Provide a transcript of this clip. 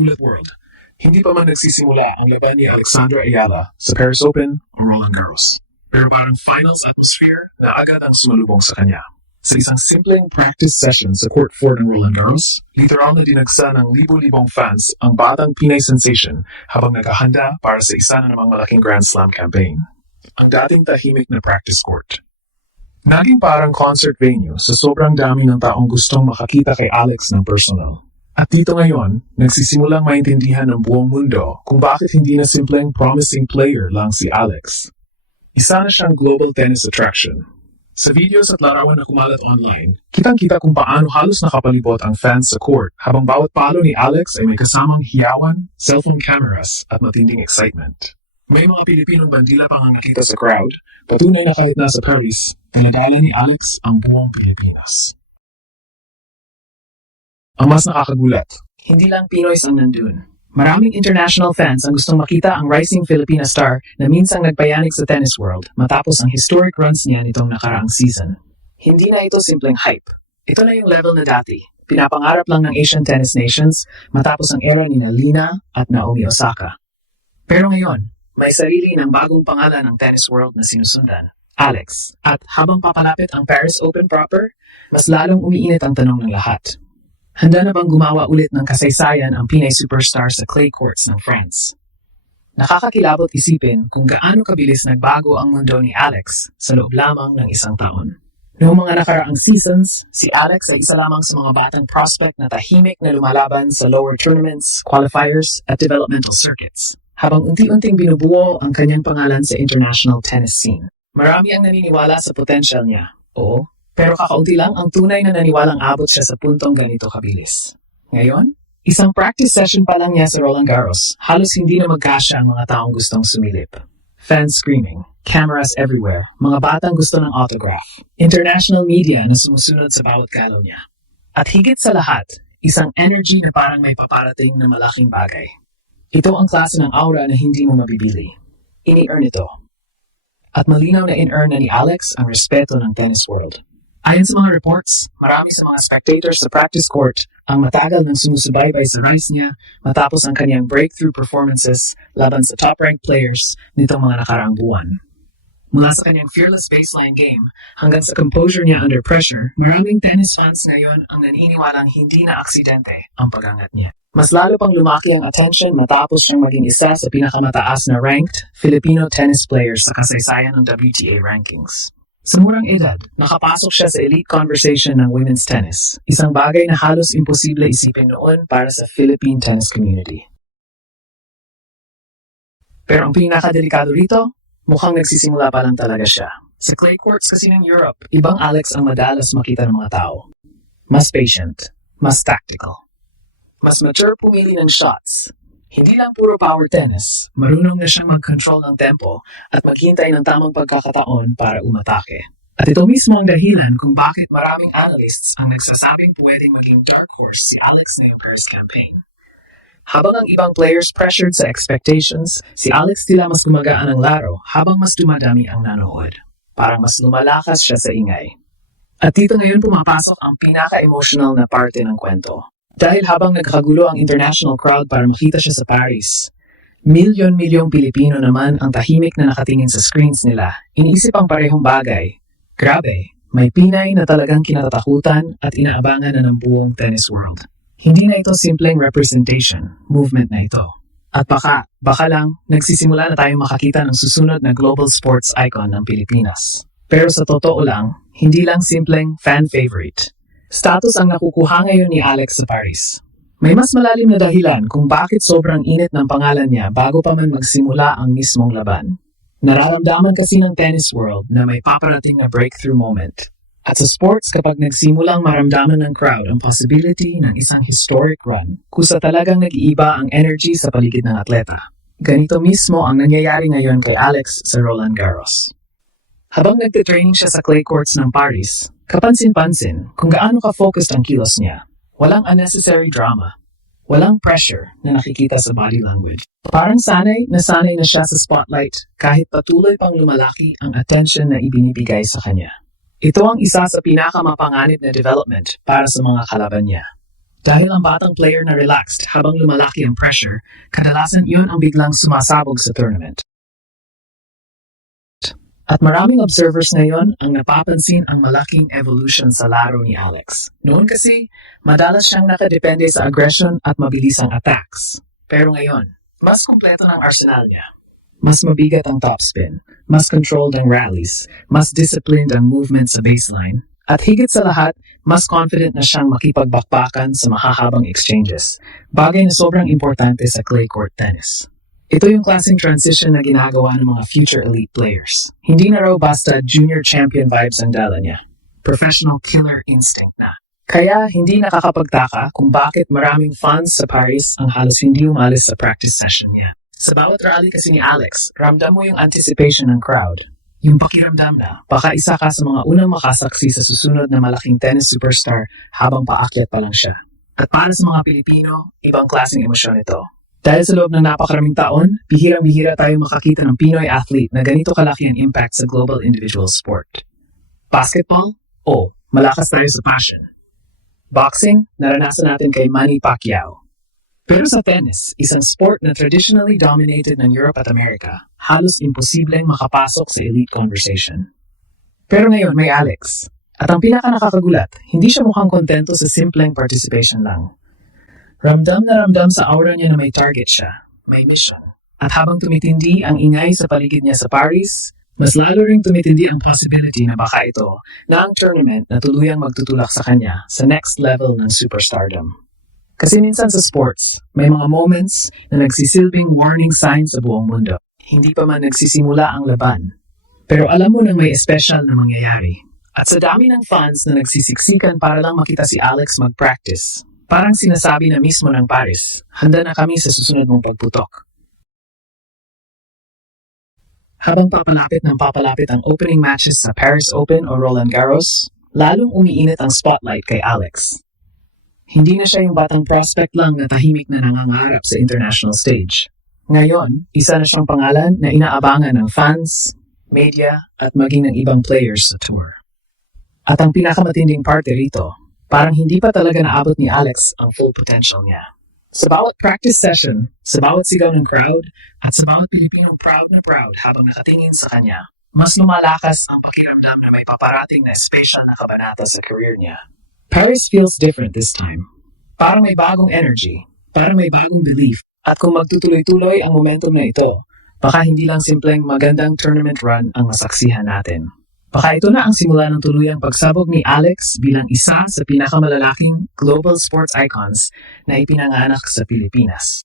Magulat World. Hindi pa man nagsisimula ang laban ni Alexandra Ayala sa Paris Open o Roland Garros. Pero parang finals atmosphere na agad ang sumalubong sa kanya. Sa isang simpleng practice session sa Court 4 ng Roland Garros, literal na dinagsa ng libo-libong fans ang batang Pinay sensation habang naghahanda para sa isa na namang malaking Grand Slam campaign. Ang dating tahimik na practice court. Naging parang concert venue sa sobrang dami ng taong gustong makakita kay Alex ng personal. At dito ngayon, nagsisimulang maintindihan ng buong mundo kung bakit hindi na simpleng promising player lang si Alex. Isa na siyang global tennis attraction. Sa videos at larawan na kumalat online, kitang-kita kung paano halos nakapalibot ang fans sa court habang bawat palo ni Alex ay may kasamang hiyawan, cellphone cameras at matinding excitement. May mga Pilipinong bandila pang nakita sa crowd, patunay na kahit nasa Paris, taladala ni Alex ang buong Pilipinas. Ang mas nakakagulat, hindi lang Pinoys ang nandun. Maraming international fans ang gustong makita ang rising Filipina star na minsang nagpayanig sa tennis world matapos ang historic runs niya nitong nakaraang season. Hindi na ito simpleng hype. Ito na yung level na dati. Pinapangarap lang ng Asian tennis nations matapos ang era ni Lina at Naomi Osaka. Pero ngayon, may sarili ng bagong pangalan ng tennis world na sinusundan, Alex. At habang papalapit ang Paris Open proper, mas lalong umiinit ang tanong ng lahat. Handa na bang gumawa ulit ng kasaysayan ang Pinay superstar sa clay courts ng France? Nakakakilabot isipin kung gaano kabilis nagbago ang mundo ni Alex sa loob lamang ng isang taon. Noong mga nakaraang seasons, si Alex ay isa lamang sa mga batang prospect na tahimik na lumalaban sa lower tournaments, qualifiers, at developmental circuits. Habang unti-unting binubuo ang kanyang pangalan sa international tennis scene. Marami ang naniniwala sa potential niya, oo, pero kakaunti lang ang tunay na naniwalang abot siya sa puntong ganito kabilis. Ngayon, isang practice session pa lang niya sa Roland Garros, halos hindi na magkasya ang mga taong gustong sumilip. Fans screaming, cameras everywhere, mga batang gusto ng autograph, international media na sumusunod sa bawat galaw niya. At higit sa lahat, isang energy na parang may paparating na malaking bagay. Ito ang klase ng aura na hindi mo mabibili. Ini-earn ito. At malinaw na in-earn na ni Alex ang respeto ng tennis world. Ayon sa mga reports, marami sa mga spectators sa practice court ang matagal nang sumusubaybay sa rise niya matapos ang kanyang breakthrough performances laban sa top-ranked players nitong mga nakaraang buwan. Mula sa kanyang fearless baseline game hanggang sa composure niya under pressure, maraming tennis fans ngayon ang naniniwalang hindi na aksidente ang pag-angat niya. Mas lalo pang lumaki ang attention matapos siyang maging isa sa pinakamataas na ranked Filipino tennis players sa kasaysayan ng WTA rankings. Sa murang edad, nakapasok siya sa elite conversation ng women's tennis, isang bagay na halos imposible isipin noon para sa Philippine tennis community. Pero ang pinakadelikado rito, mukhang nagsisimula pa lang talaga siya. Sa clay courts kasi ng Europe, ibang Alex ang madalas makita ng mga tao. Mas patient, mas tactical. Mas mature pumili ng shots. Hindi lang puro power tennis, marunong na siyang mag-control ng tempo at maghintay ng tamang pagkakataon para umatake. At ito mismo ang dahilan kung bakit maraming analysts ang nagsasabing pwedeng maging dark horse si Alex ngayong Paris campaign. Habang ang ibang players pressured sa expectations, si Alex tila mas gumagaan ang laro habang mas dumadami ang nanood. Parang mas lumalakas siya sa ingay. At dito ngayon pumapasok ang pinaka-emotional na parte ng kwento. Dahil habang nagkakagulo ang international crowd para makita siya sa Paris, milyon-milyong Pilipino naman ang tahimik na nakatingin sa screens nila. Iniisip ang parehong bagay. Grabe, may Pinay na talagang kinatatakutan at inaabangan na ng buong tennis world. Hindi na ito simpleng representation, movement na ito. At baka lang, nagsisimula na tayong makakita ng susunod na global sports icon ng Pilipinas. Pero sa totoo lang, hindi lang simpleng fan favorite. Status ang nakukuha ngayon ni Alex sa Paris. May mas malalim na dahilan kung bakit sobrang init ng pangalan niya bago pa man magsimula ang mismong laban. Nararamdaman kasi ng tennis world na may paparating na breakthrough moment. At sa sports, kapag nagsimulang maramdaman ng crowd ang possibility ng isang historic run, kusa talagang nag-iiba ang energy sa paligid ng atleta. Ganito mismo ang nangyayari ngayon kay Alex sa Roland Garros. Habang nagtitraining siya sa clay courts ng Paris, kapansin-pansin kung gaano ka-focused ang kilos niya. Walang unnecessary drama. Walang pressure na nakikita sa body language. Parang sanay na siya sa spotlight kahit patuloy pang lumalaki ang attention na ibinibigay sa kanya. Ito ang isa sa pinakamapanganib na development para sa mga kalaban niya. Dahil ang batang player na relaxed habang lumalaki ang pressure, kadalasan iyon ang biglang sumasabog sa tournament. At maraming observers ngayon ang napapansin ang malaking evolution sa laro ni Alex. Noon kasi, madalas siyang nakadepende sa aggression at mabilisang attacks. Pero ngayon, mas kumpleto ng arsenal niya. Mas mabigat ang topspin, mas controlled ang rallies, mas disciplined ang movement sa baseline, at higit sa lahat, mas confident na siyang makipagbakbakan sa mahahabang exchanges, bagay na sobrang importante sa clay court tennis. Ito yung klaseng transition na ginagawa ng mga future elite players. Hindi na raw basta junior champion vibes ang dala niya. Professional killer instinct na. Kaya hindi nakakapagtaka kung bakit maraming fans sa Paris ang halos hindi umalis sa practice session niya. Sa bawat rally kasi ni Alex, ramdam mo yung anticipation ng crowd. Yung pakiramdam na baka isa ka sa mga unang makasaksi sa susunod na malaking tennis superstar habang paakyat pa lang siya. At para sa mga Pilipino, ibang klaseng emosyon ito. Dahil sa loob ng napakaraming taon, bihirang-bihira tayo makakita ng Pinoy athlete na ganito kalaki ang impact sa global individual sport. Basketball? Oo, malakas tayo sa passion. Boxing? Naranasan natin kay Manny Pacquiao. Pero sa tennis, isang sport na traditionally dominated ng Europe at America, halos imposibleng makapasok sa elite conversation. Pero ngayon may Alex. At ang pinaka-nakakagulat, hindi siya mukhang kontento sa simpleng participation lang. Ramdam na ramdam sa aura niya na may target siya, may mission. At habang tumitindi ang ingay sa paligid niya sa Paris, mas lalo ring tumitindi ang possibility na baka ito na ang tournament na tuluyang magtutulak sa kanya sa next level ng superstardom. Kasi minsan sa sports, may mga moments na nagsisilbing warning signs sa buong mundo. Hindi pa man nagsisimula ang laban. Pero alam mo nang may espesyal na mangyayari. At sa dami ng fans na nagsisiksikan para lang makita si Alex mag-practice, parang sinasabi na mismo ng Paris, handa na kami sa susunod mong pagputok. Habang papalapit ang opening matches sa Paris Open o Roland Garros, lalong umiinit ang spotlight kay Alex. Hindi na siya yung batang prospect lang na tahimik na nangangarap sa international stage. Ngayon, isa na siyang pangalan na inaabangan ng fans, media, at maging ng ibang players sa tour. At ang pinakamatinding parte rito, parang hindi pa talaga naabot ni Alex ang full potential niya. Sa bawat practice session, sa bawat sigaw ng crowd, at sa bawat Pilipinong proud na proud habang nakatingin sa kanya, mas lumalakas ang pakiramdam na may paparating na special na kabanata sa career niya. Paris feels different this time. Parang may bagong energy, parang may bagong belief. At kung magtutuloy-tuloy ang momentum na ito, baka hindi lang simpleng magandang tournament run ang masaksihan natin. Baka ito na ang simula ng tuluyang pagsabog ni Alex bilang isa sa pinakamalalaking global sports icons na ipinanganak sa Pilipinas.